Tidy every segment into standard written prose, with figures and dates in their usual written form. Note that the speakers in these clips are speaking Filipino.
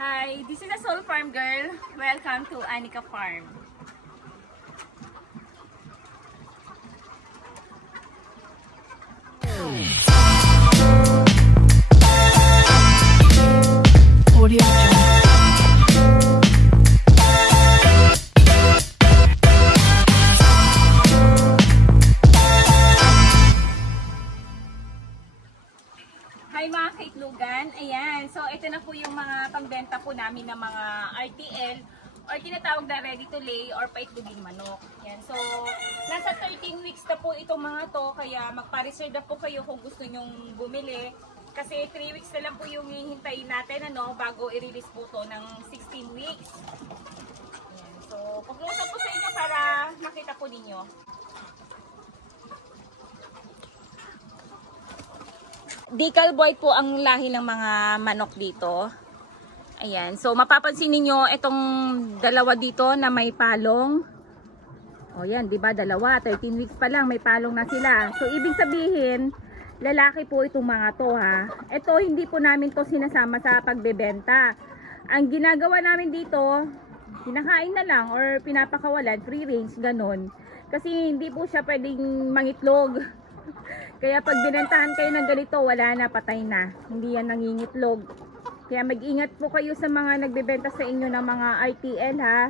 Hi, this is a Soul Farm girl. Welcome to Anika Farm. Audio Hi mga kaitlugan. Ayan, so ito na po yung mga pangbenta po namin ng mga RTL or tinatawag na ready to lay or paitluging manok. Ayan, so nasa 13 weeks na po itong mga to, kaya magpa-reserve na po kayo kung gusto nyong bumili. Kasi 3 weeks na lang po yung hihintayin natin bago i-release po to ng 16 weeks. Ayan, so pag-close up po sa inyo para makita po ninyo. Decal Boy po ang lahi ng mga manok dito. Ayan. So, mapapansin niyo itong dalawa dito na may palong. O yan, di ba? Dalawa. 13 weeks pa lang, may palong na sila. So, ibig sabihin, lalaki po itong mga to, ha. Ito, hindi po namin to sinasama sa pagbebenta. Ang ginagawa namin dito, kinakain na lang or pinapakawalan, free range, ganun. Kasi hindi po siya pwedeng mangitlog. Kaya pag binentahan kayo ng ganito, wala na, patay na. Hindi yan nangingitlog. Kaya mag-ingat po kayo sa mga nagbebenta sa inyo ng mga RTL, ha.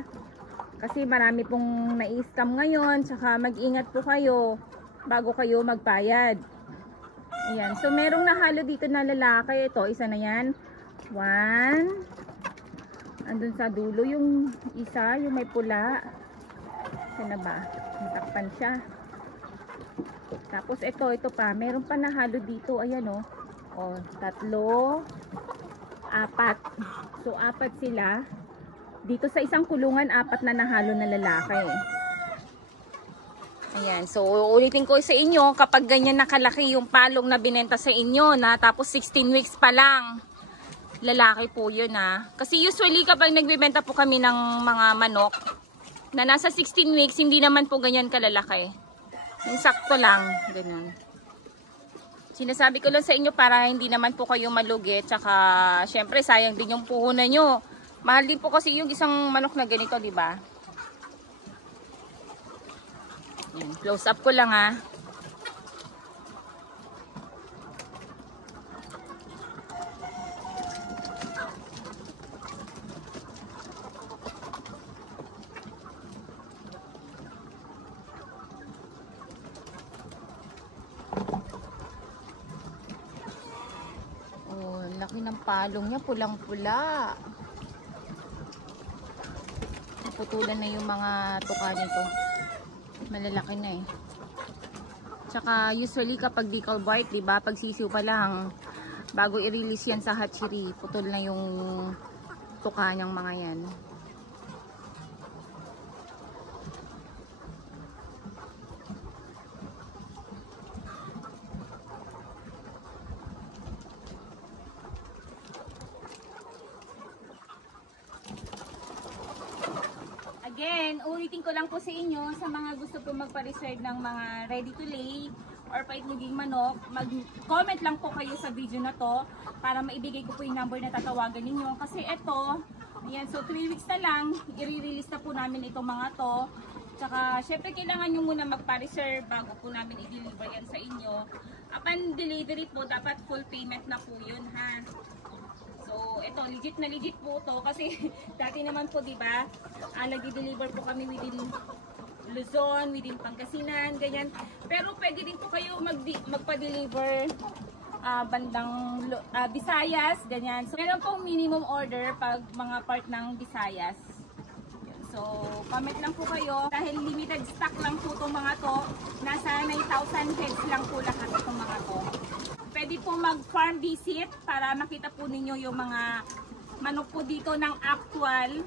Kasi marami pong na-scam ngayon. Tsaka mag-ingat po kayo bago kayo magbayad. Ayan. So merong nahalo dito na lalaki. Ito, isa na yan. 1. Andun sa dulo yung isa, yung may pula. Sana ba? Natakpan siya. Tapos ito pa, meron pa nahalo dito, ayan o. O, 3, 4. So 4 sila. Dito sa isang kulungan, 4 na nahalo na lalaki. Ayan, so ulitin ko sa inyo, kapag ganyan nakalaki yung palong na binenta sa inyo na tapos 16 weeks pa lang, lalaki po yun ha. Kasi usually kapag nagbibenta po kami ng mga manok na nasa 16 weeks, hindi naman po ganyan kalalaki. Yung sakto lang, ganun. Sinasabi ko lang sa inyo para hindi naman po kayo malugi. Tsaka, syempre, sayang din yung puhunan nyo. Mahal din po kasi yung isang manok na ganito, di ba? Close up ko lang, ha. Laki ng palong niya, pulang-pula. Naputulan na yung mga tuka nito. Malalaki na eh. Tsaka usually kapag decal bite, diba, pag sisiw pa lang, bago i-release yan sa hatchery, putol na yung tuka niyang mga yan. Again, ulitin ko lang po sa inyo, sa mga gusto po magpa-reserve ng mga ready to lay or paitluging manok, mag-comment lang po kayo sa video na to para maibigay ko po yung number na tatawagan ninyo. Kasi ito, ayan, so 3 weeks na lang, i-release na po namin itong mga to. Tsaka, syempre kailangan nyo muna magpa-reserve bago po namin i-deliver yan sa inyo. Upon delivery po, dapat full payment na po yun, ha. So, ito, legit na legit po to kasi dati naman po, di ba, nag-deliver po kami within Luzon, within Pangasinan, ganyan. Pero pwede din po kayo magpa-deliver bandang Visayas, ganyan. So, meron pong minimum order pag mga part ng Visayas. So, comment lang po kayo. Dahil limited stock lang po itong mga to, nasa 9,000 heads lang po lahat itong mga to. Pwede po mag-farm visit para makita po ninyo yung mga manok po dito ng actual